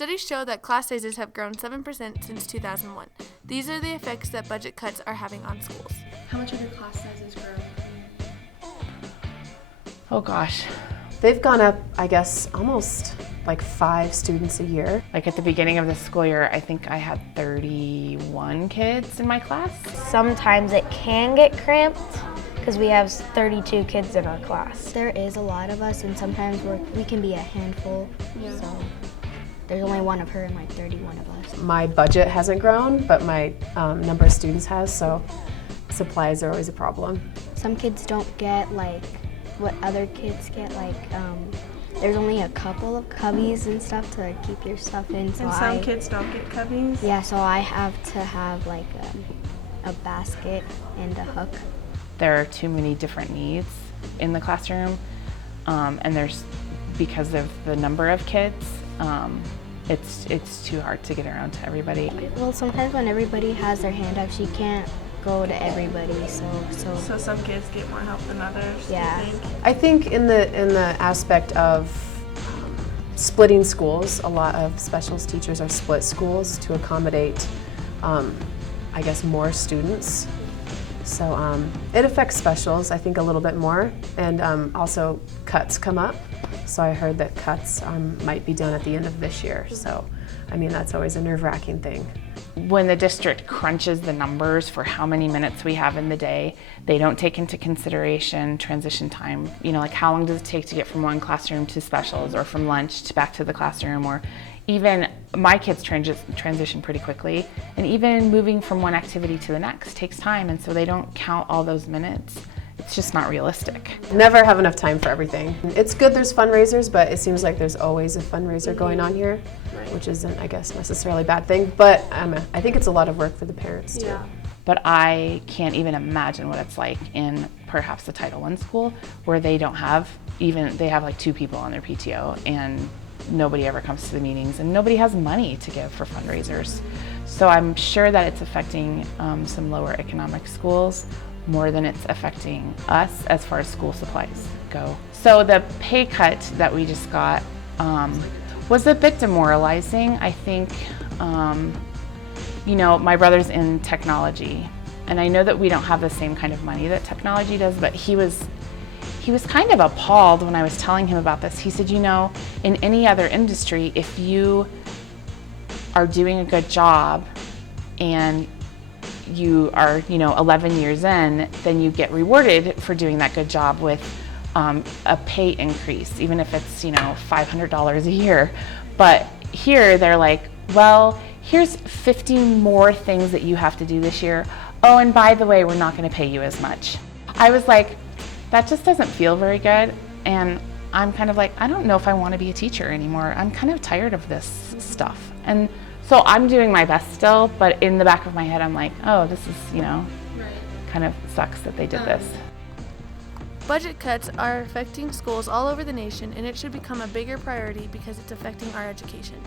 Studies show that class sizes have grown 7% since 2001. These are the effects that budget cuts are having on schools. How much have your class sizes grown? Oh gosh. They've gone up, I guess, almost like 5 students a year. Like at the beginning of the school year, I think I had 31 kids in my class. Sometimes it can get cramped because we have 32 kids in our class. There is a lot of us, and sometimes we can be a handful. Yeah. So there's only one of her and like 31 of us. My budget hasn't grown, but my number of students has, so supplies are always a problem. Some kids don't get like what other kids get, like there's only a couple of cubbies and stuff to keep your stuff in. So And some kids don't get cubbies? Yeah, so I have to have like a basket and a hook. There are too many different needs in the classroom, and there's, because of the number of kids, it's too hard to get around to everybody. Well, sometimes when everybody has their hand up, she can't go to everybody, So some kids get more help than others, Yeah. do you think? I think in the aspect of splitting schools, a lot of specials teachers are split schools to accommodate, I guess, more students. So it affects specials, I think, a little bit more, and also cuts come up. So I heard that cuts might be done at the end of this year. So, I mean, that's always a nerve-wracking thing. When the district crunches the numbers for how many minutes we have in the day, they don't take into consideration transition time. You know, like how long does it take to get from one classroom to specials, or from lunch to back to the classroom, or even my kids transition pretty quickly, and even moving from one activity to the next takes time, and so they don't count all those minutes. It's just not realistic. Never have enough time for everything. It's good there's fundraisers, but it seems like there's always a fundraiser going on here, which isn't, I guess, necessarily a bad thing, but I think it's a lot of work for the parents too. Yeah. But I can't even imagine what it's like in perhaps a Title I school where they don't have they have like 2 people on their PTO, and nobody ever comes to the meetings, and nobody has money to give for fundraisers. So I'm sure that it's affecting some lower economic schools more than it's affecting us as far as school supplies go. So the pay cut that we just got was a bit demoralizing. I think, you know, my brother's in technology, and I know that we don't have the same kind of money that technology does, but he was kind of appalled when I was telling him about this. He said, you know, in any other industry, if you are doing a good job and you are, you know, 11 years in, then you get rewarded for doing that good job with a pay increase, even if it's, you know, $500 a year. But here they're like, well, here's 50 more things that you have to do this year. Oh, and by the way, we're not going to pay you as much. I was like, that just doesn't feel very good. And I'm kind of like, I don't know if I want to be a teacher anymore. I'm kind of tired of this stuff. And so I'm doing my best still, but in the back of my head, I'm like, oh, this is, you know, kind of sucks that they did this. Budget cuts are affecting schools all over the nation, and it should become a bigger priority because it's affecting our education.